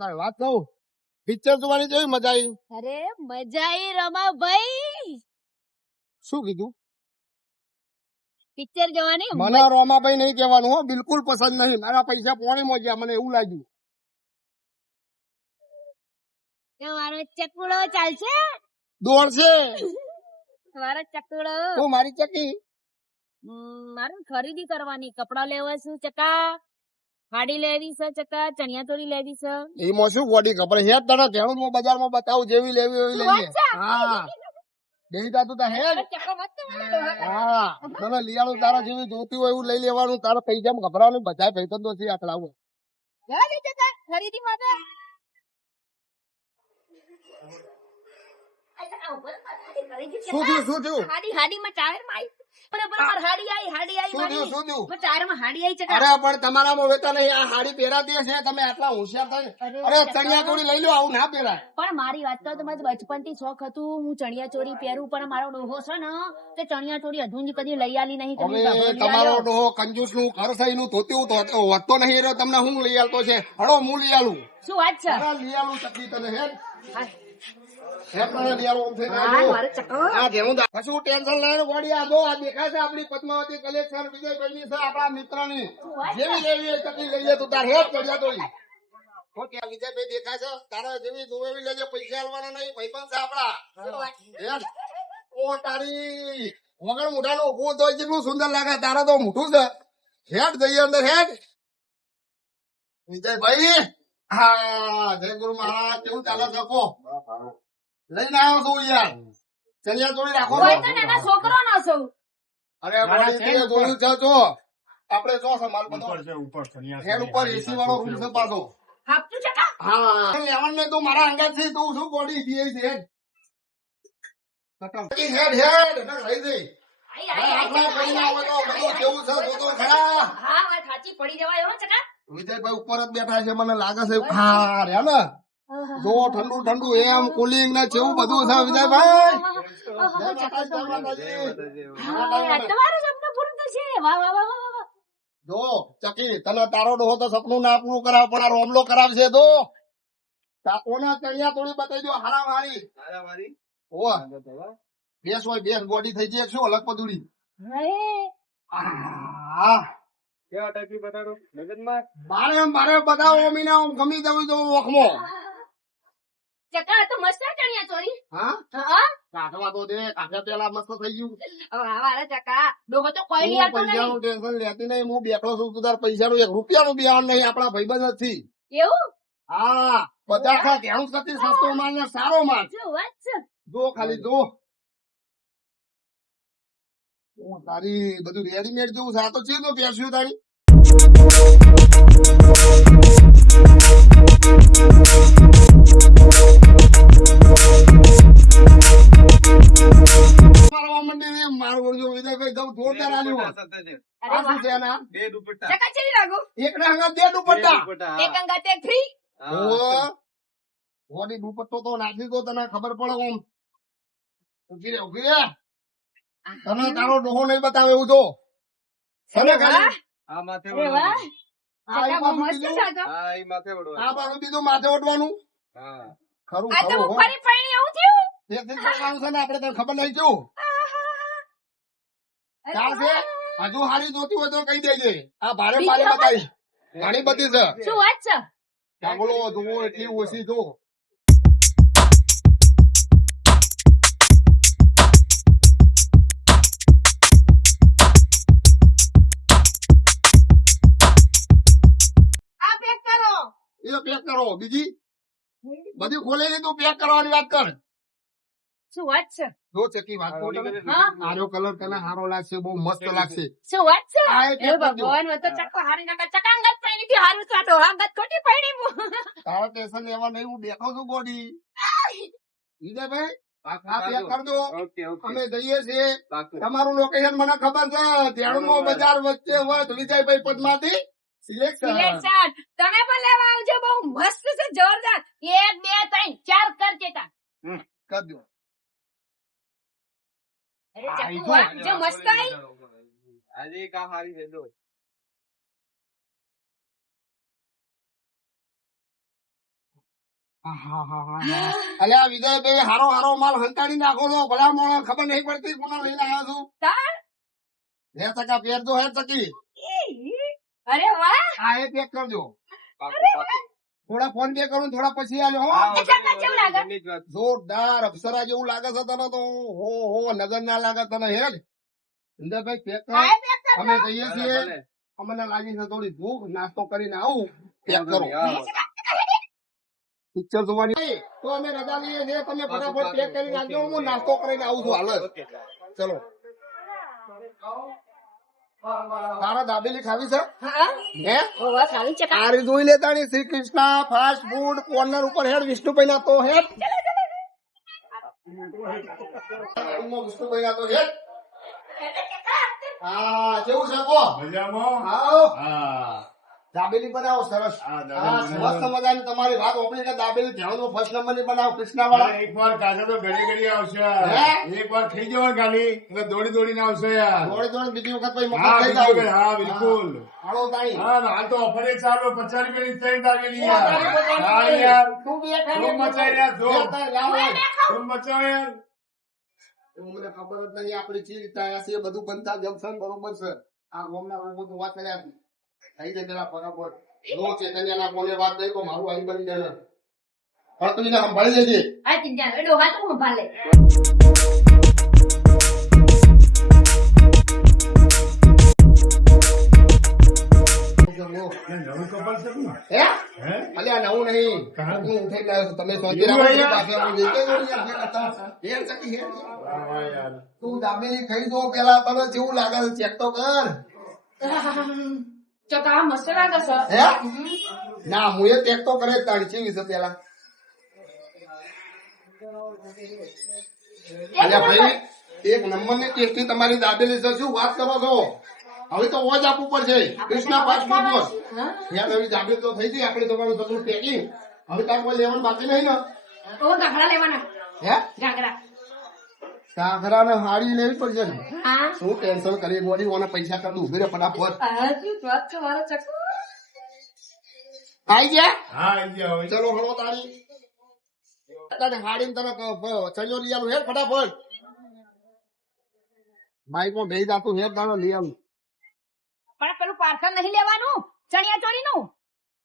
તારે વાત કહું, પિક્ચર જોવાની કેવી મજા આવી? અરે મજા આવી રમાભાઈ. શું કીધું? પિક્ચર જોવાની મને રોમાભાઈ નહીં કહેવાનું હો, બિલકુલ પસંદ નહીં. મારા પૈસા પોણીમાં ગયા, મને એવું લાગ્યું. મારો ચકુડો ચાલશે, દોડશે મારો ચકુડો. તું મારી ચકી. મારે ખરીદી કરવાની, કપડા લેવા છે ચકા, હાડી લેવી છે ચકા, ચણિયા ચોળી લેવી છે. એમાં શું ગોડી ખબર હેડ તને કેવું હું બજારમાં બતાવું, જેવી લેવી એવી લઈએ. હા બેહી જાતું તા હેડ. હા તને લીયાળું તારા જેવી જોતી હોય એવું લઈ લેવાનું. તારા પૈસા ગભરાવાનું, બધા પૈસા તો છે આટલા ખરીદી માટે શું થયું શું થયું હાડીમાં ટાયર માં શું થયું ટાયર માં હાડી આવી ચકા. અરે પણ તમારામાં વેતા નહીં, આ હાડી પહેરાતી હશે, તમે આટલા હોશિયાર થાય. અરે ચણિયા ચોળી લઈ લો, આવું ના પહેરાય. પણ મારી વાત તો તમારે બચપન થી શોખ હતું હું ચણિયા ચોળી પહેરું, પણ મારો ડોહો છે ને તે ચણિયા ચોળી હજુ કદી લઈ આલી નહીં. હવે તમારો ડોહો કંજૂસ નું ખરસાઈ નું ધોતી વધતો નહીં રહ્યો, તમને હું લઈ આલતો છે? હળો હું લઈ આલું. શું વાત છે? લઈ આલું ચકી તને હેડ. આપડી પદ્માવતી કલેક્શન વિજયભાઈ છે, આપણા મિત્ર ની જેવી લેવી ચકી લઈ લે. તું તાર હેડ કર્યા તો વિજયભાઈ દેખાય છે, તારા જેવી જોવેવી લેજે, પૈસા આલવાના નહીં, ભાઈબંધ છે આપડા. હેડ ઓ તારી વગર મોઢા નો ઉભું તો કેટલું સુંદર લાગે, તારા તો મોઢું છે. હેડ જઈએ અંદર હેડ. વિજયભાઈ હા જય ગુરુ મહારાજ, કેવું ચાલે શકો? લઈને આવ્યો છું યાર, ચણિયા ચોળી રાખો. છોકરો નો છું. અરે જોયું છે જો આપડે જો માલ બધો હેડ ઉપર એસી વાળો રૂમ છે પાછો. હાપતું ચકા. હા લેવન ને તું મારા અંગાત થી તું શું બોડી દીએ છે હેડ હેડ હેડ લઈ જઈ. કેવું છે તો ખરા. હા વાત સાચી, પડી જવાય હો ચકા. વિજયભાઈ ઉપર જ બેઠા છે, મને લાગે છે. હા રે ને જો ઠંડુ ઠંડુ એમ કુલિંગ ને જેવું બધું છે વિજયભાઈ. જો ચકી તને તારો ડોહો તો સપનું ના પૂરું કરાવ, પણ આ રોમલો કરાવશે. તો ઓના ચણિયા થોડી બતાવી દો હારા હારી. બેસ હોય બેસ, બોડી થઈ જાય શું અલગ પદુડી. મારે બતાવો મીને ગમી જવું તો ઓખમો. ચકા તો મસ્ત ચણિયા ચોળી. હા હા કાઢવા તો દે, કાઢ્યા પેલા મસ્ત થઈ ગયું. વારે ચકા ડોહો તો કોઈ નહીં આવતો નહીં. પૈસાનું ટેન્શન લેતી નહીં, હું બેઠો છું. તું તાર પૈસાનું 1 રૂપિયાનું બિયાન નહીં, આપણા ભાઈબંધ નથી. એવું? હા બધા ત્યાં સતી સસ્તો માલ ને સારો માલ. શું વાત છે? જો ખાલી જો તારી બધું રેડીમેડ જેવું છે. આ તો છે તો પહેરશું તારી. મારું વિજયભાઈ દઉં જોરદાર આવ્યું. ચકા ચેવી લાગુ? એક ના અંગા 2 દુપટ્ટા. એક અંગાત એક ફ્રી. ઓડી દુપટ્ટો તો નાખી દો, તને ખબર પડે. ઓમ ઉભી રે ઉભી રે. તને તારો ડોહો નહીં બતાવે એવું જો. તને ખાલી આ બાજુ બીજું માથે ઓઢવાનું. ખરું આ તો ખરું ફરી ફરી આવું થયું. એક દિન કરવાનું છે ને આપડે, તને ખબર નહીં છું. ચાલશે હજુ હારી જોતી હોય તો કહી દેજે. આ ભારે ભારે બતાવી ઘણી બધી છે. શું વાત છે? ચાંગલો જુઓ એટલી ઓછી જો. આ પેક કરો. એ પેક કરો. બીજી બધી ખોલેલી તું પેક કરવાની વાત કર. શું વાત છે? જો ચકી વાત કહું તને, આરો કલર તને સારો લાગશે, બહુ મસ્ત લાગશે. શું વાત છે? આ એ પેક કરજો. ભગવાન વતો ચક્કો હારી નાખા. ચકા અંગત પૈણી થી હારું ચાટો, અંગત ખોટી પૈણી મુ. તારા ટેન્શન લેવા નહીં, હું બેઠો છું ગોડી. વિજયભાઈ આ પેક કરજો. અમે જઈએ છીએ. તમારું લોકેશન મને ખબર છે, ધ્યાનનો બજાર વચ્ચે હોય વિજયભાઈ પદ્માવતી સિલેક્શન. તમે પણ લેવા આવજો, બહુ મસ્ત છે, જોરદાર. 1 2 3 4 કર કેતા કરજો. અરે ચક્કુ વાહ, જો મસ્ત આઈ. આજે કા હારી છે દો. અલ્યા વિજયભાઈ હારો હારો માલ હંતાડી નાખો છો ભલા મોણો ખબર નહીં પડતી કોને લઈને આવ્યો છું તાણ? 2 ટકા પહેરજો હે ચકી અરે વાહ આ એ પેક કરજો પાકું, પાકું. થોડા ફોન પે કરું થોડા પછી આલ્યો હો હા, કેટલા કેવું લાગે? એમની જ વાત. જોરદાર અપ્સરા જેવું લાગે છે તને તો હો નજર ના લાગે તને હેડ ઇન્દરભાઈ પેક કરો હા, પેક કરજો. અમે જઈએ ભલે, છીએ ભલે. અમને લાગી છે થોડી ભૂખ નાસ્તો કરીને આવું પેક કરો હા. પિક્ચર જોવાની નહીં. તો અમે રજા લઈએ છીએ તમે ફટાફટ પેક કરી નાખજો હું નાસ્તો કરીને આવું છું હાલ જ. ઓકે, ચાલો. ચલો તારા દાબેલી ખાવી છે હા હે ઓવા ખાલી ચકા આરી જોઈ લેતાની Shri Krishna fast food corner ઉપર હેડ વિષ્ણુભાઈ ના તો હેડ વિષ્ણુભાઈ ના તો હેડ હા કેવું છે કો મજામાં? આવો હા. દાબેલી બનાવો સરસ હા, દાબેલી હા બનાવો. મસ્ત મજાની તમારી વાત ઓપડી કે દાબેલી ધ્યાન ફર્સ્ટ નંબર ની બનાવો કૃષ્ણા વાળા અરે એકવાર કાઢો તો ઘડી ઘડી આવશે. હે? એકવાર ખાઈ જવાનું ખાલી એટલે દોડી દોડીને આવશે યાર. દોડી દોડી બીજી વખત પછી મફત હા, થઈ બિલકુલ, જાવ હા, બિલકુલ. હાલો તાણી હા, હાલ તો ઓફર એ ચાલુ 50 રૂપિયાની ત્રણ દાબેલી યાર. હા યાર. તું બે ખાલી ધૂમ મચાવી યાર, ધૂમ. બે તાણ લાવો યાર. ધૂમ મચાવો યાર. મને ખબર જ નહીં આપડી ચીજ ત્યાં છે બધું બનતા જમશન બરોબર છે આ ગોમના બધું વાત કર્યા થઈ જાય પેલા ફટાફટ નો ચેતન્યના કોને વાત થઈ તો મારું આવી બની જાય હળકલીને સંભાળી લેજે આ ચિંતા એડો હાથ હું ભાલે નવું કપલ છે ને? હે હે? અલ્યા નવું નહીં કહા? હું ઉઠાઈ લાવ્યો છું. તમે સોચી એવું રાખો અહીંયા? પાસે હું વેચે દઉં યાર, જે કરતા હશે. હેર ચકી હેર. હા યાર. તું દાબેલી ખાઈ દો પેલા તને જેવું લાગે છે ચેક તો કર ચકા મસ્ત લાગે છે હે ના હું એ ચેક તો કરે જ તાણી ચેવી છે પેલા અલ્યા ભાઈ એક નંબર ની ટેસ્ટી તમારી દાબેલી છે શું વાત કરો છો હવે તો ઓજ આપવું પડશે કૃષ્ણા ફાસ્ટ ફૂડ પર યાર હવે દાબેલી તો થઈ ગઈ આપણે તમારું બધું પેકિંગ હવે તાર કોઈ લેવાનું બાકી નહીં ને ઓ ઘાઘરા લેવાના હે ઘાઘરા કાંકરા ને હાડી લેવી પડશે ને હા શું ટેન્શન કરી બોડી ઓને પૈસા કર દઉં ઉભી રે ફટાફટ આ શું વાત છે મારો ચકો આઈ ગયા હા, આવી ગયા હવે. ચલો હળો તારી તને હાડીને તને ચણિયો લઈ આવું હેર ફટાફટ બાઈક માં બેસી જાતું હેર તારો લઈ આવું પણ પેલું પાર્સલ નહીં લેવાનું ચણિયા ચોળી નું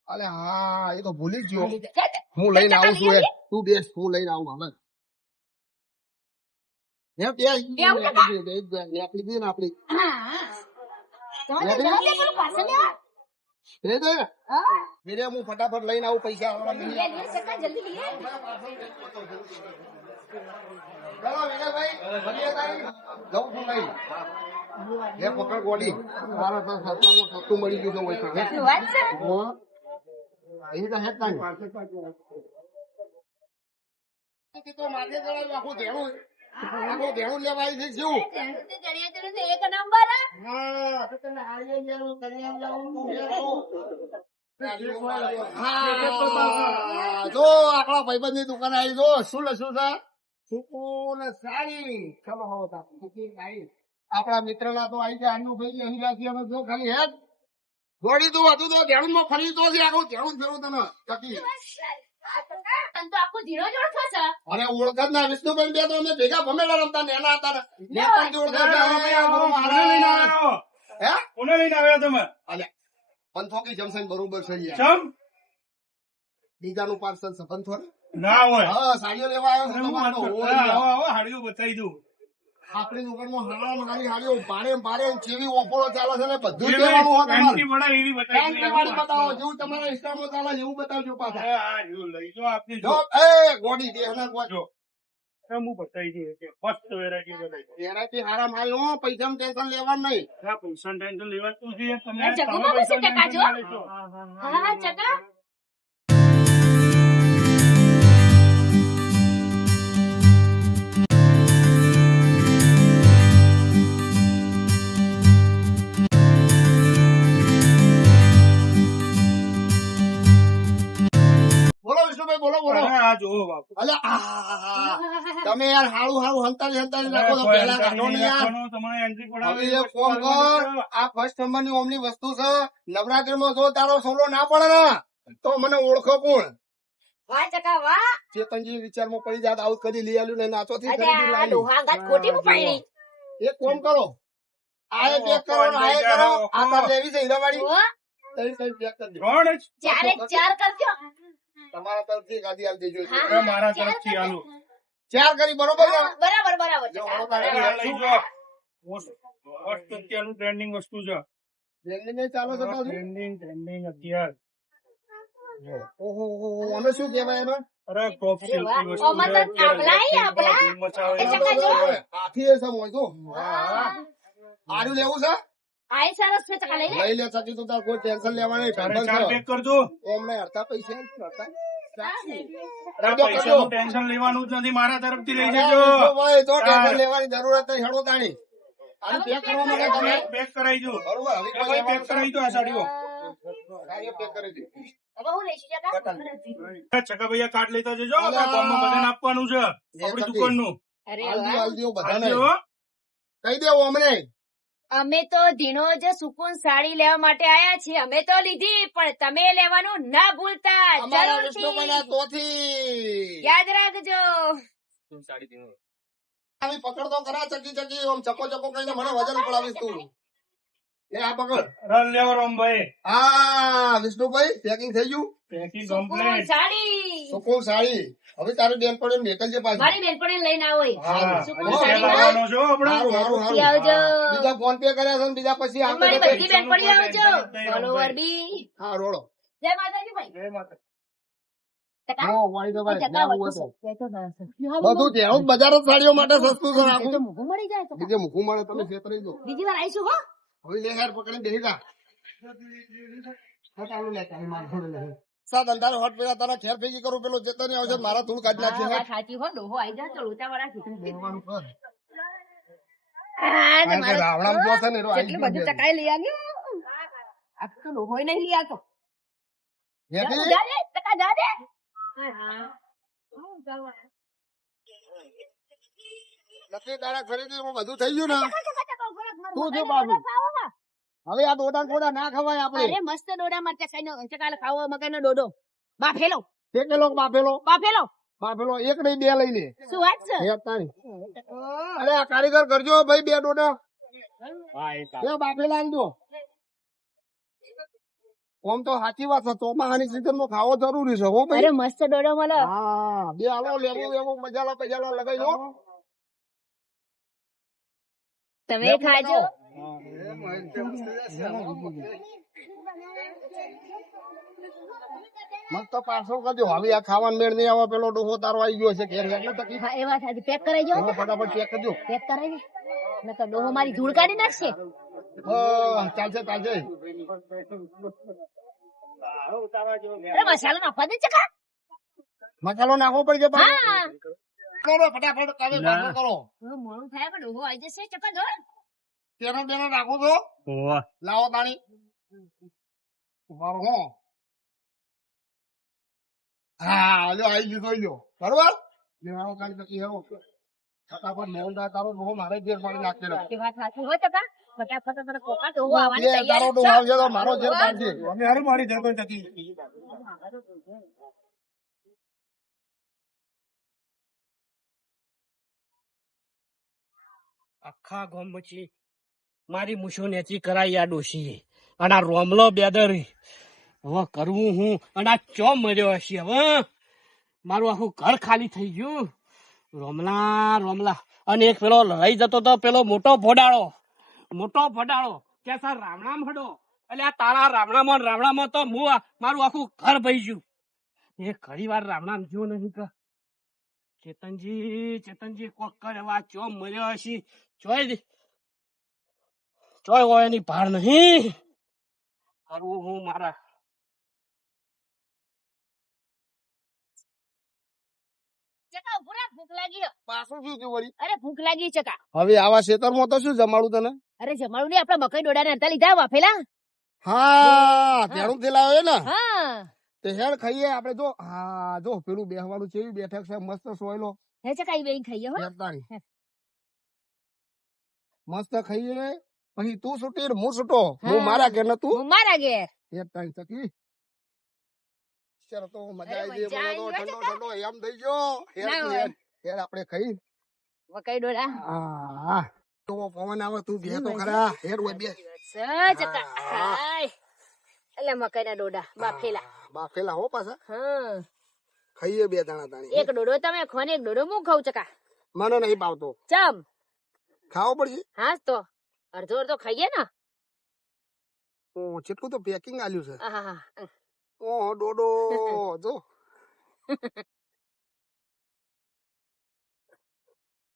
અરે હા એ તો ભૂલી જ ગયો હું લઈને આવું છું તું બેસ હું લઈને આવું હવે હે બે આપડી દે ને આપડી પેલું પાર્સલ લેવા દે દે હા મેરે હું ફટાફટ લઈને આવું પૈસા આવવાના લે લે ચકા જલ્દી લે ચલો વિનયભાઈ મળીએ તારી જઉં છું નહીં લે પકડ ગોડી મારા તો સસ્તામાં સસ્તું મળી ગયું છે હોય તો શું વાત છે અહીં તો હેત તાણી તો માથે ચડાવી આખું ધેણું લેવા આવી છે શું ચણિયા ચોળી એક નંબર હા તો તને હારીએ લેવું કરિયા લેવું તું લેવું હા જો આપણા ભાઈબંધ ની દુકાન આવી જો શું લશું છે સુકૂન સારી ચલો હવે આપણા મિત્ર ના તો આવી જાય આનું ભાઈ અહીં રાખી અમે જો ખાલી હેડ દોડી દો હતું તો ધેણું માં ફરી તો આખું ધેણું ફેરું તને ચકી તને તો આખું ઝીરો જોડ થશે અને ઓળખ જ ના વિષ્ણુભાઈ બે તો અમે ભેગા ભમેલા રમતા નેના હતા ને પણ ઓળખ હે કોને લઈને આવ્યા તમે? અલ્યા પંથોકી જમશન બરોબર છે યાર ચમ? બીજાનું પાર્સલ છે પંથો ના હોય. હા સાડીઓ લેવા આવ્યો છું તમારો હોય. હાડીઓ બતાવી દઉં. આપણી દુકાનમાં હારા હારી હારીઓ ભારે ભારે જેવી ઓફરો ચાલે છે ને બધું જ લેવાનું હોય તમારે ફેન્સી વડા એવી બતાવી ફેન્સી વાળી બતાવો જેવું તમારા ઇન્સ્ટામાં ચાલે છે એવું બતાવજો પાછા હા, જો લઈ જો આપની જો જો. એ ગોડી બે હના ગોડ જો. હું બતાવી દઉં કે ફર્સ્ટ વેરાયટી બતાવી. એનાથી હારા માલ હો પૈસાનું ટેન્શન લેવાનું નહીં હા, પૈસા ટેન્શન લેવાતું છે તમે. એ જગ્ગુ તમે બાબુ છે પૈસાનું ટકા જો? ટેન્શન લેશો. હા ચકા બોલો વિષ્ણુભાઈ બોલો બોલો અરે આ જુઓ બાપુ. અલ્યા તમે યાર હારું હારું હંતાડી હંતાડી નાખો તો પેલા કાઢો ને યાર તમારે એન્ટ્રી હવે પડાવી એક ફોન કર આ ફર્સ્ટ નંબર ની ઓમની વસ્તુ છે નવરાત્રી માં જો તારો સોલો ના પડે ને તો મને ઓળખો કોણ વાહ ચકા વાહ ચેતનજી વિચારમાં પડી જાત આવું કદી લઈ આવ્યું ને નાચોથી અરે ખરીદી આ લાવી. ડોહા ગાત ખોટી હું પાડી એક કામ કરો આએ પેક કરો ને આએ કરો આ તાર લેવી છે હીરાવાળી તઈ પેક કરી દો. કોણ જ? ચારે ચાર કરજો તમારા તરફથી ગાડી આલ દેજો હા, અરે મારા તરફથી આલુ. ચાર કરી બરોબર ને? હા, બરાબર બરાબર જો, ચકા, બરોબર. બરાબર. આ લઈ જાઓ. most અત્યારનું trending વસ્તુ છે. રેલની નહીં ચાલો છો પાછું? Trending અત્યાર. ઓહો અમે શું કહેવાય એમાં? અરે top અરે silky વાહ. વસ્તુ ઓમાં છે. તો આપલા ય આપલા. ધૂમ મચાવે એ છે. ચકા જો. હાથી એ સમય જો આડું લેવું છે આય સરસ છે ચકા લઈ લે લઈ લે સકી તું તાર કોઈ ટેન્શન લેવાની નહીં. ચારે ટેન્શન ચાર છે. પેક કરજો. ઓમને અડધા પૈસા અડધા અરે પૈસાનું ટેન્શન લેવાનું જ નથી, મારા તરફથી લઈ જજો. ભાઈ તો ટેન્શન લેવાની જરૂરત નહીં હેડો તાણી આને પેક કરવા માટે તમે પેક કરાવી દો. બરોબર હવે કોઈ ભાઈ પેક કરાવી દો આ સાડીઓ. કાર્ય પેક કરી દે હવે હું લઈશું ચકા છકા ભૈયા કાર્ડ લેતા જજો. આપણા ગામમાં બધાને આપવાનું છે આપણી દુકાનનું. અરે આલદી વાહ. આલદી બધાને આપજો. કહી દેવું અમને અમે તો ધીનો જ સુકૂન સાડી લેવા માટે આયા છીએ અમે તો લીધી પણ તમે લેવાનું ના ભૂલતા અમારા વિષ્ણુભાઈના જરૂરથી તોથી યાદ રાખજો આવી પકડતો ખરા ચકી ચકી આમ ચકો ચકો કહીને મને વજન પડાવીશ તું એ આ પકડ રન લેવો રામભાઈ. હા વિષ્ણુભાઈ પેકિંગ થઈ ગયું પેકિંગ સુકૂન કમ્પ્લીટ. સાડી સુકૂન સાડી હવે તારી બેન પડે નીકળજે પાછી મારી બેનપણી લઈને આવો હા, સુકૂન હો, સાડી લાવો. લાવવાનો છો આપણે. હારું, હારું, હારું. જરૂરથી આવજો બીજા ફોન પે કર્યા છે ને બીજા પછી અમારી આવતા બધી બેનપણી આવજો ટેન્શન નથી, ફોલોવર બી હા રોડો જય માતાજી ભાઈ જય માતા. ચકા હા વાળી તો ભાઈ ચકા લેવું વસ્તુ હોય તો. છે તો ના છે. બધું ત્યાં જ બજાર જ સાડીઓ માટે સસ્તું છે એ તો આખું મોંઘું મળી જાય ચકા. બીજે મુખું મળે તમે છેતરી દો બીજી વાર આવીશું હો હવે લે હેર પકડીને બેસી જા ચાલુ લે ચાલુ માર થોડું લે સાત અંધારે હોટ પેલા તારા ખેર ભેગી કરું પેલો જતો નહીં આવશે મારા ધૂળ કાઢી હા, નાખશે વાત સાચી હો ડોહો આઈ જાય તો લોચા વાળા છે. લેવાનું કર. આ કારણ કે રાવણામ જો છે ને એનો આઈ કેટલું ગયો બધું છે. ચકાઈ લઈ આવ્યો આ તો ડોહોય નહીં લઈ આવતો હેઠી? જા દે ચકા જા દે હા નકલી તારા ખરીદી બધું થઈ ગયું ને તું જો બાબુ હવે આ દોડા ગોડા ના ખવાય અરે આપણે મસ્ત ડોડા માં ચકાઈ નો ચકાલે ખાવો મકાઈ નો ડોડો બાફેલો ટેકેલો બાફેલો બાફેલો બાફેલો એક નહીં બે લઈ લે શું વાત છે હે તારી. અરે આ કારીગર કરજો ભાઈ બે ડોડા બે બાફેલા આલજો ઓમ તો સાચી વાત છે ચોમાસાની સીઝન માં ખાવો જરૂરી છે હો અરે ભાઈ મસ્ત ડોડો મળે હા બે હાલો લેવું એવું મજાલો પજાલો લગાઈ લો તમે ખાજો મસ્ત પાર્સલ કરજો હવે આ ખાવાનું મેળ નહીં આવે પેલો ડોહો તારો આવી ગયો છે ઘેર એટલે તકલીફ હા એ વાત સાચી પેક કરાઈ જો હવે ફટાફટ પેક કરજો પેક કરાઈ ને તો ડોહો મારી ધૂળ કાઢી નાખશે ચાલશે ચાલશે અરે મસાલો નાખવા દે ચકા મસાલો નાખવો પડશે પાછો. હા કરો ફટાફટ તમે પાર્સલ કરો હવે મોડું થાય પણ ડોહો આવી જશે ચકા જો તેનો બેનો નાખો છો લાવો તાણી ઉભારો હો હા લ્યો આવી ગયું જોઈ લ્યો બરોબર લેવાનો કાઢી પછી હેરો ફટાફટ લેવડા તારો ડોહો મારે ઘેર પાડી નાખશે રે. એ વાત સાચી હોય ચકા ફટાફટ તારો કોકા ડોહો આવવાની એ તારો ડોહો તૈયારી આવશે તો મારો ઘેર પાડશે અમે હારું મારી જતો નથી આખા ગામ પછી મારી મૂછો નેચી કરાઈ આ ડોશીએ અને આ રોમલો બેદરી હવે કરવું હું અને આ ચો મર્યો હશે હવે મારું આખું ઘર ખાલી થઈ ગયું રોમલા રોમલા અને એક પેલો લઈ જતો તો પેલો મોટો ભડાળો કે સર રામણામ હડો એટલે આ તારા રામણામાં તો હું મારું આખું ઘર ભઈ ગયું એ ઘણી વાર રામણામ જો નહીં કે ચેતનજી કોક કરવા ચો મર્યો હશે ચોય હોય એની ભાર નહીં કરવું હું મારા ચકા પૂરા ભૂખ લાગી પાછું શું થયું વળી અરે ભૂખ લાગી ચકા હવે આવા ખેતરમાં તો શું જમાડું તને અરે જમાડું નહીં આપડે મકઈ ડોડા ને અંતા લીધા વાફેલા હા તેનું થી લાવે ને હા તે હેડ ખાઈએ આપણે જો હા જો પેલું બેહવાનું છે બેઠક છે મસ્ત સોયલો હે ચકા ઈ બેન ખાઈએ હો હેડતાણી. મસ્ત ખાઈએ પછી તું છૂટી ને હું છૂટો હું હા. મારા ઘેર ને તું હું મારા ઘેર હેડતાણી ચકી પિક્ચર તો મજા અરે આવી ગઈ. મજા મને તો આવી ગઈ ઠંડો ઠંડો એમ થઈ ગયો. હેડ ના તું હોય. હેડ આપણે ખાઈ. વકાઈ ડોડા હા તો પવન આવે તું બે તો ખરા. હેડ હોય બે. ચકા હાય એટલે મકાઈના ડોડા બાફેલા બાફેલા હો પાછા. હા ખાઈએ બે દાણા તાણી. એક ડોડો તમે ખો ને એક ડોડો હું ખાઉં ચકા મને નહીં ભાવતો. ચમ ખાવો પડશે. હા તો અડધો અડધો ખાઈએ ને ઓ કેટલું તો પેકિંગ આલ્યું છે. આહા ઓ ડોડો જો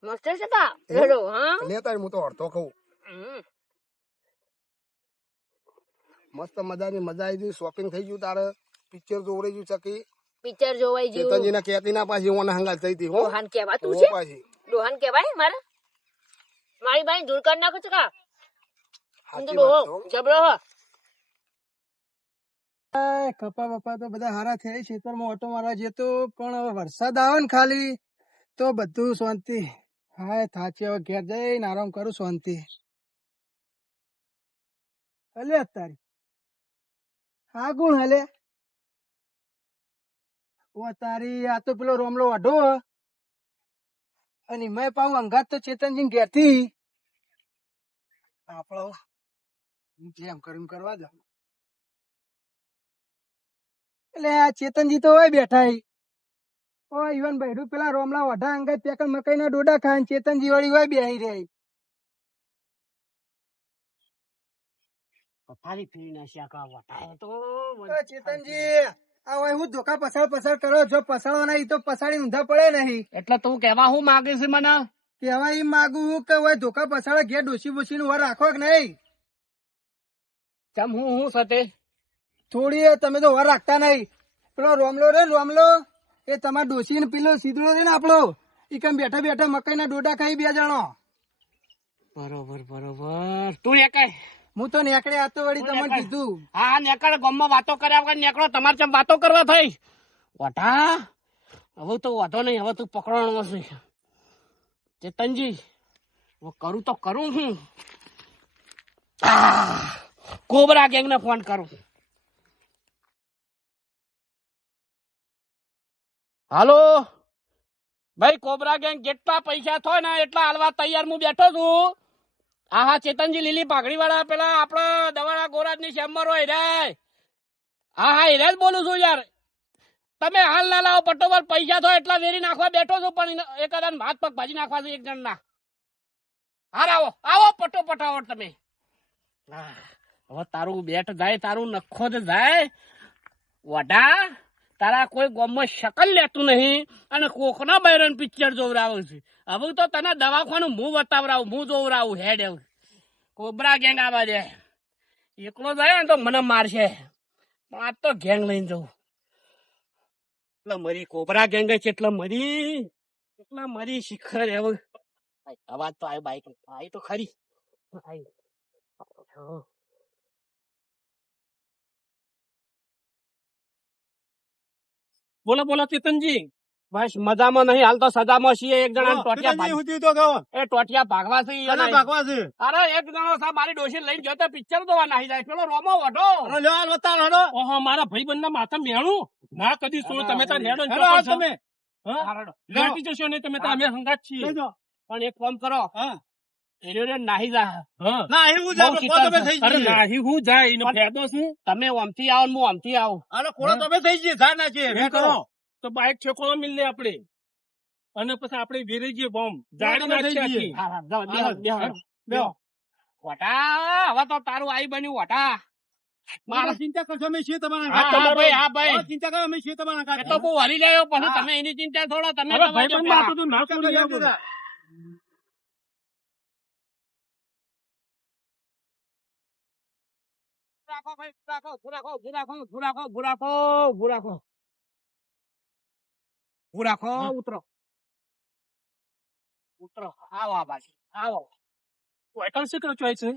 મસ્ત છે કા ડોડો હા લેતા હું તો અડધો ખાઉં. હમ. મસ્ત મજાની મજા આવી ગઈ. શોપિંગ થઈ ગયું તારે. પિક્ચર જોવડી ગયું ચકી. પિક્ચર જોવાઈ જેવું ચેતનજી ના કેતી ના પાછી ઓને હંગાત થઈ હતી હો. ડોહાન કહેવાતું હો છે પાછી ડોહાન કહેવાય મારે મારી બાઈ દૂર કરી નાખો ચકા હું તો સાચી ડોહો વાત છે હો. જબરો હો કપા બપા તો બધા હારા થયા ખેતરમાં ઓટો મારવા જતો પણ હવે વરસાદ આવે ને ખાલી તો બધું શાંતિ. હાય થાચી હવે ઘેર જઈને આરામ કરું શાંતિ. હલે તારી હા ગુણ હલે ઓ તારી આ તો પેલો રોમલો વાઢો અને મેં પાઉં અંગાત તો ચેતનજી ઘેર થી આપડો જેમ કરીને કરવા દો. એટલે આ ચેતનજી તો હોય બેઠા ઓ ઈવન ભાઈ પેલા રોમલા વઢા અંગત પેકર મકાઈ ના ડોડા ખાય ચેતનજી વાળી હોય બેહી રહી. પથારી ફેરી નાખ્યા કા વટાય તો ઓ ચેતનજી આ હોય હું ધોકા પસાડ કરો જો પસાડવાના ઈ તો પસાડી ઊંધા પડે નહીં. એટલે તું કેવા હું માંગે છે મને? કેવા એમ માગું કે હોય ધોકા પસાડે ઘેર ડોસી બોસી નું વાર રાખો કે નહીં. ચમ હું સતે થોડી તમે તો વાર રાખતા નહીં. પેલો રોમલો રે રોમલો એ તમારા ડોસી ને પેલો સીધડો રે ને આપણો ઈ કેમ બેઠા બેઠા મકાઈ ના ડોડા ખાઈ બે જણો. બરોબર બરોબર તું એકાય હું તો નેકડે આતો વળી તમને કીધું. હા નેકળ ગામમાં વાતો કર્યા વગર નેકળો. તમારે જેમ વાતો કરવા થઈ વટા હવે તો વાંધો નહીં. હવે તું પકડવાનો છે ચેતનજી. હવે કરું તો કરું હું. કોબરા ગેંગ ને ફોન કરું. હાલો ભાઈ કોબરા ગેંગ જેટલા પૈસા થાય ને એટલા હાલવા તૈયાર હું બેઠો છું. હા ચેતનજી લીલી પાઘડી વાળા પેલા આપડે દવાડા ગોરાજ ની ચેમ્બર હોય રે. હા હિરે જ બોલું છું યાર. તમે હાલ ના લાવો પટોવાર પૈસા થાય એટલા વેરી નાખવા બેઠો છું પણ એક હાથ પગ ભાજી નાખવા છે એક જણ ના. હાર આવો આવો પટો પટાવો તમે. હવે તારું બેટ જાય તારું નખો જ જાય વડા. તારા કોઈ ગામમાં શકલ લેતું નહીં અને કોકના બૈરન પિક્ચર જોવરાવું છે. હવે તો તને દવાખાનું હું બતાવરાવું હું જોવરાવું હેડ એવું. કોબરા ગેંગ આવા દે. એકલો જાય ને તો મને મારશે પણ આજ તો ગેંગ લઈને જવું. એટલે મરી કોબરા ગેંગ છે એટલે મરી શિખર એવું. અવાજ તો આવ્યો બાઈક આવી તો ખરી. બોલો બોલો ચેતનજી. બસ મજામાં નહીં હાલ તો સજામાં છીએ. એક જણા ટોટિયા ભાગવા છે. અરે એક જણો સા મારી ડોશી લઈને જતો પિક્ચર જોવા નાહી જાય. પેલો રોમો વઢો ઓહો મારા ભાઈ બંધ ના માથા મેળું ના કદી શું તમે તાર હેડો તમે લાટી જશો ને તમે અમે હંગાત છીએ. પણ એક કામ કરો નાહી જા. નાહી હું જાય ફાયદો શું? તમે ઓમથી આવો હું ઓમથી આવું. તો બાઈક છેકો મિલ લે આપડે અને પછી આપડે વેરી જઈએ બોમ્બ જાડી વટા. હવે તો તારું આઈ બન્યું વટા. ચિંતા કરશો અમે છીએ તમારા. હા ભાઈ ચિંતા કરો અમે છીએ તમારા. તો બહુ હરી જાય પછી તમે એની ચિંતા થોડો. તમે ઉતરો આવો આ બાજુ આવો.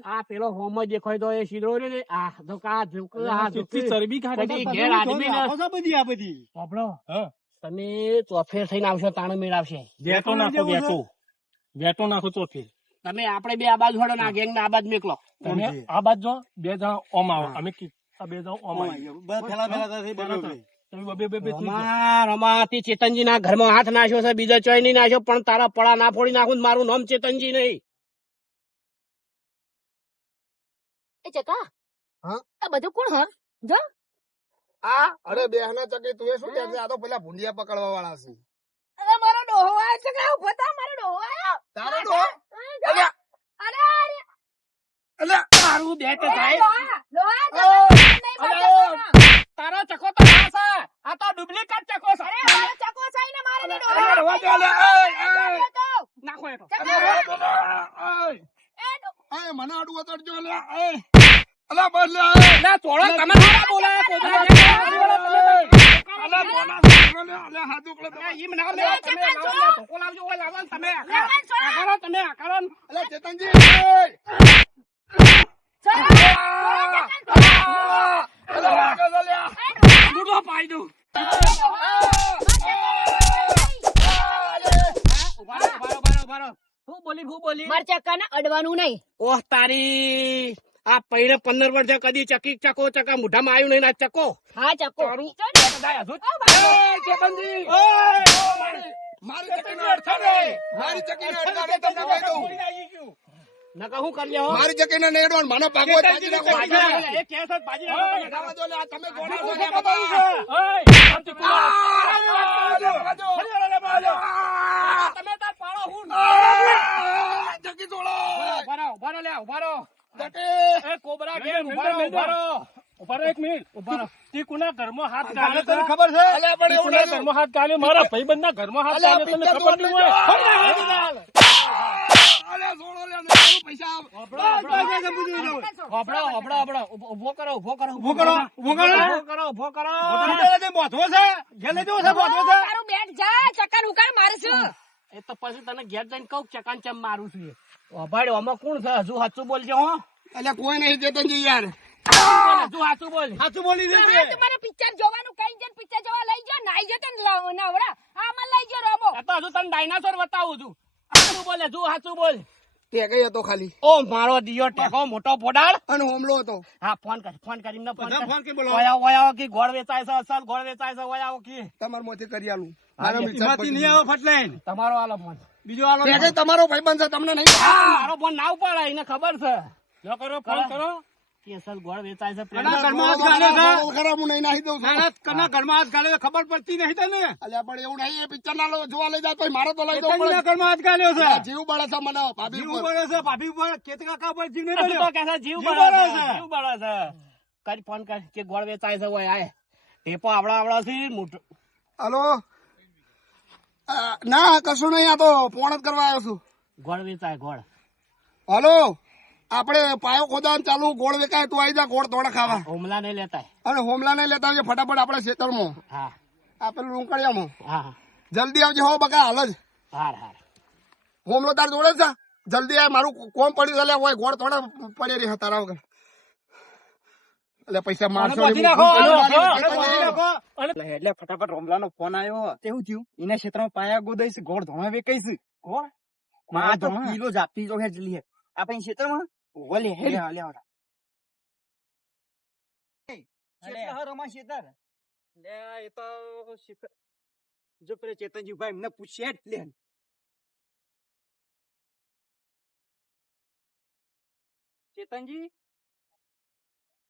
આ પેલો હોમ દેખાય તો એ સીધો રે ને આ ધોકા ચરબી તમે ચોફેર થઈને આવશો તાણે મેળ આવશે. વેટો નાખો ચોથી. તમે આપડે બે આ બાજુ હડો ને આ ગેંગ ને આ બાજુ મેકલો. તમે આ બાજુ જો બે જણા ઓમ આવો અમે આ બે જણા ઓમ આવીએ. રમાતી ચેતનજી ના ઘરમાં હાથ નાખ્યો છે, બીજો ચોય નહીં નાખ્યો, પણ તારા પડા ના ફોડી નાખું. મારું નામ ચેતનજી નહીં. એ ચકા હા? આ બધું કોણ હ જો અરે બેહના ચકી તું એ શું કહે છે? આ તો પેલા ભૂંડિયા પકડવા વાળા છે. અરે મારો ડોહો આયો ચકા ઉભો થા, મારો ડોહો આયો. તારો ડોહો? અલ્યા, અરે અરે અલ્યા, તારું બે તે થાય. ડોહા તારો ચકો તો ના છે, આ તો ડુપ્લિકેટ ચકો છે. મારો ચકો છે ને મારે ને ડોહો. અલ્યા, રવા દે, અલ્યા, નાખો એ તો. એ મને આડું વતરજો, અલ્યા, અલ્યા, બસ લે, ના તોડો, તમે ના બોલાય, કોદરા અલ્યા, અલ્યા, હાથ ઉકળે તો. ઈમ ના લે, તમે લાવો ને, ધોકો લાવજો, ઓય લાવો ને તમે. આકારો તમે, આકારો. અલ્યા, ચેતનજી, બુડો પાઈ દઉં. ઉભા રહો. શું બોલી? માર ચકા ને અડવાનું નહીં. ઓહ તારી, આ પૈણે 15 વર્ષે કદી ચકી ચકો ચકા મોઢામાં આવ્યું નહીં. ના ચકો હા ચકો તારું. ચેતનજી, મારી ચકીને અડતા નહીં. મારી ચકીને અડતા નહીં, તમને કહી દઉં. નકા હું કરી લેવો? મારી ચકીને નહીં અડવાનું, મને ભાગવો જ ભાજી નાખો. એ કેસ જ ભાજી નાખો. જવા દો, લ્યા, તમે ગોળા છો, ઓય, લ્યા, બાબા. તમે તાર પાડો હું. ચકી તોડો. ઉભા રહો. ચકી. એ કોબરા ગેમ ઉભા રહો. એક મિનિટ ઉભા રહો. તી કોના ઘરમાં હાથ ગાલ્યો તને ખબર છે? અલ્યા, પણ એવું કોના નહીં. ઘરમાં હાથ ગાલ્યો? મારા ભાઈબંધના ઘરમાં હાથ અલ્યા, ગાલ્યો તને પિક્ચર ખબર નહીં હોય? જોવા અલ્યા, છોડો, લ્યા, નહીં, પૈસા આપ. ઉભો કરો. તારું બેટ જા ચકા ઉકાર મારશું. એ તો પછી તને ઘેર જઈને કહું ચકાન ચમ મારું છું. અભાડ્યો આમાં કોણ છે? હજુ સાચું બોલજો હો. અલ્યા, કોઈ નહીં ચેતનજી યાર. હજુ સાચું બોલી હા, તમારે પિક્ચર જોવાનું કઈ જણ પિક્ચર જોવા લઈ જાઓ, નાઈ જતો ને નવરા આમાં લઈ જાઓ રમો. એ તો હજુ તને ડાયનાસોર બતાવું છું. સાચું બોલે, સાચું બોલ. તે કઈ હતો ખાલી ઓ મારો દિયો ટેકો મોટો પોડાળ. અને હોમલો હતો. હા, ફોન કરીને ઓયા કે ગોળ વેચાય છે, અસલ ગોળ વેચાય છે. ઓયા કે તમારા મોથી કરી આલું. તમારો આલો ફોન. તે કઈ તમારો ભાઈબંધ છે, તમને નહીં. મારો ફોન ના ઉપાડે, એને ખબર છે. લો કરો, ફોન કરો. કે અસલ ગોળ વેચાય છે. ખરાબ હું નહીં નાખી દઉં છું. ઘરમાં હાથ ગાલે ખબર પડતી નહીં તને. અલ્યા, પણ એવું નહીં, એ પિક્ચર ના જોવા લઈ જાય તો મારે તો લઈ દઉં પડે. ઘરમાં હાથ ગાલ્યો છે. જીવ બળે છે મને, ભાભી ઉપર. ભાભી ઉપર કેતકા પર જીવ નહીં બળ્યો. જીવ બળે છે. કરી ફોન કર કે ગોળ વેચાય છે. ઓય આય ટેપો આવડા છે મોટો. હલો. ના, કશું નહીં, આ તો ફોન જ કરવા આવ્યો છું. ગોળ વેચાય ગોળ. હલો, આપણે પાયો ખોદાવાનું ચાલુ, ગોળ વેચાય, તું આવી જા ગોળ તોડા ખાવા. હોમલા નહીં લેતા. અને હોમલા નહીં લેતા આવજે ફટાફટ આપણે ખેતરમાં. હા આ પેલું રૂંકડિયામાં હા જલ્દી આવજે. હો બકા, હાલ જ. હાર હોમલો તાર જોડે છે, જલ્દી આ મારું કોમ પડ્યું છે. હોય ગોળ થોડા પડે રહી તારા વગર. એટલે પૈસા મારશો એટલે ફટાફટ રોમલાનો ફોન આવ્યો. કેવું થયું? એના ક્ષેત્રમાં પાયા ગોદાઈશ, ગોળ ધોણા વેકાઈશ. કોણ? માં તો કિલો જાપતી જો હેજલી હે. આપણે ક્ષેત્રમાં ઓલે હે લે રમા ક્ષેત્ર લે. એ તો જો પેલે ચેતનજી ભાઈ એમને પૂછ્યા જ લે. ચેતનજી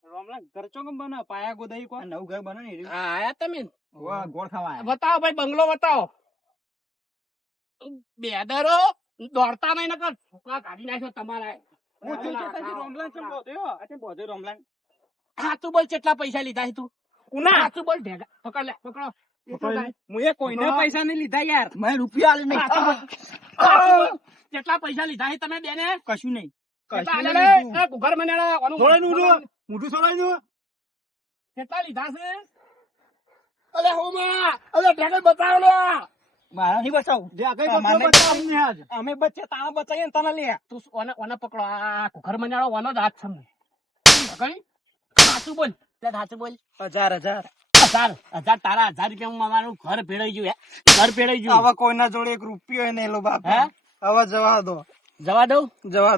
રોમલા ઘર ચોકમ બના પાયા ગોદાઈ કો નવું ઘર બના ને આયા તમે વાહ ગોળ ખાવા બતાવો ભાઈ, બંગલો બતાવો. બેદરો દોડતા નહીં નકર છોકરા કાઢી નાખ્યો તમારા. સાચું બોલ, કેટલા પૈસા લીધા છે તું? સાચું બોલ, ભેગા પકડ લે, પકડો. કોઈને પૈસા નહીં લીધા યાર, મેં રૂપિયા આલે નહીં. કેટલા પૈસા લીધા છે તમે બેને? કશું નહીં. ઘર મને મોઢું છોડાઈ કેટલા લીધા છે? અલે હોમા, અલે ઢાકે બતાવો લે. મારા નહીં બચાવું. અમે બચ્ચે તાણા બચાવીએ ને તને લે. તું ઓને પકડો. આ ઘર મનાળો ઓનો જ હાથ છે. સાચું બોલ, સાચું બોલ. 1000 તારા 1000 રૂપિયા મારું ઘર ભેળાઈ ગયું. ઘર ભેળાઈ ગયું. હવે કોઈના જોડે એક રૂપિયો નહીં લો બાપ. હે? હવે જવા દો, જવા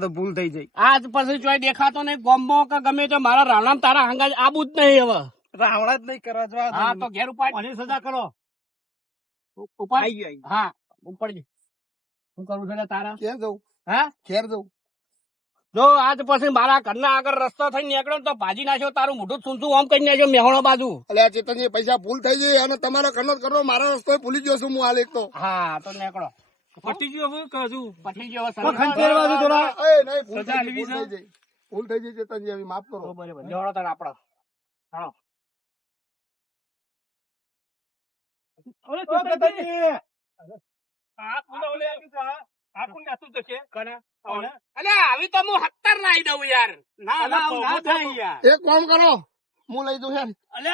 દઉં. ભૂલ થઈ જાય. આજ પછી જોઈ દેખાતો નહીં ગોમો કે ગમે તે મારા રાણામ તારા હંગા આબુ જ નહીં. હવે રાવણા જ નહીં કરવા જવા દો. હા તો ઘેર ઉપાડ આની સજા કરો ઉપાડ આઈ ગયો, આઈ ગયો. હા ઉપાડજે શું કરવું છે લે તારા ઘેર જવું હા ઘેર જવું જો આજ પછી મારા ઘરના આગળ રસ્તો થઈને નીકળ્યો ને તો ભાજી નાખ્યો તારું મોઢું સૂંસું આમ કરી નાખ્યો મેહોણો બાજુ એટલે આ ચેતનજી પૈસા ભૂલ થઈ ગઈ અને તમારા ઘરનો જ કરો મારા રસ્તો ભૂલી ગયો છું હું હાલ એક તો હા તો નીકળો પટી ગયો હવે કશું પછી ગયો તો ખંચેરવા દે થોડા. એ નહીં ભૂલ સજા થઈ ગઈ, લેવી ભૂલ થઈ ગઈ. ભૂલ થઈ ગઈ ચેતનજી હવે માફ કરો બરાબર લેવડો તાર આપડો ઓલે ચેતનજી. આ કોને ઓલે આ કોણ નાતું જશે? ઓલે. અલે આવી તો હું 70 લાવી દઉં યાર ના ના આવું ના થાય યાર. એક કામ કરો હું લઈ દઉં યાર અલે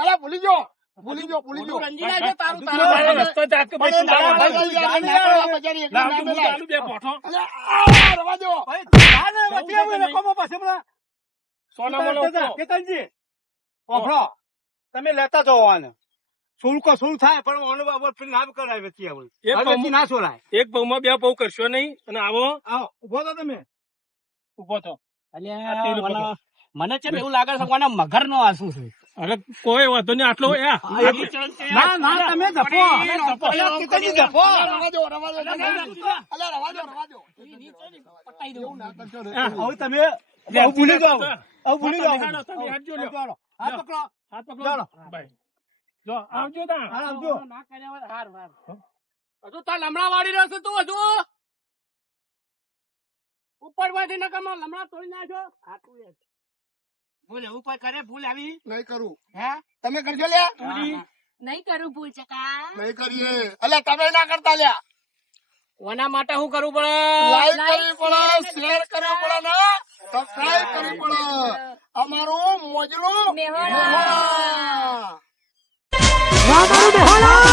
અરે ભૂલી ગયો ભૂલી ગયો રંજી નાખ્યો તારું તારો તારું રસ્તો ચાક કે પણ ભાઈ તું એ લાવો. નાના બજારી એક લાવ ના તું મેલાય. ચાલુ બે પોઠો. અલે આ રવા દો ભાઈ ના ને વચ્ચે આવું ને કોમો પાસે હમણાં. સોના મોનો ઉતારતા જા, કેતનજી. ઓફળો. તમે લેતા જાઓ આને. સુલકો સુલ થાય પણ ઓનો બાબત ફિર નામ કરાય વચ્ચે આવું. હવેથી ના સોલાય. એક પૌમાં બે પૌ કરશો નહીં અને આવો આવો ઉભો તો તમે. ઉભો તો અલ્યા મને છે ને એવું લાગે છે કોના મગર નો આંસુ છે અરે કોઈ વાંધો નહીં આટલો ના ના તમે જપો. અલ્યા, કેતનજી જપો. રવા દો અલે રવા દો પટાઈ દઉં એવું ના કરશો રે. હવે તમે હવે ભૂલી જાઓ. હવે ભૂલી જાઓ. નિહાળો, તમે હાથ જોડો. ચાલો. હાથ પકડો. હાથ પકડો ચાલો. ભાઈ જો આવજો તા હાલ આવજો. ના કર્યા હોય હાર હાર હજુ તાર લમણા વાળી રહ્યો છે તું હજુ ઉપર માંથી નકમો લમણા તોડી નાખ્યો ખાતું એ ભૂલ એવું કોઈ કરે ભૂલ આવી નહીં કરું હે તમે કરજો લ્યા નહીં કરું ભૂલ ચકા નહીં કરીએ અલે તમે ના કરતા લ્યા કોના માટે શું કરવું પડે લાઈક કરવી પડે શેર કરવું પડે ને સબસ્ક્રાઇબ કરવી પડે અમારું મોજલું મેહોણા. મેહોણા.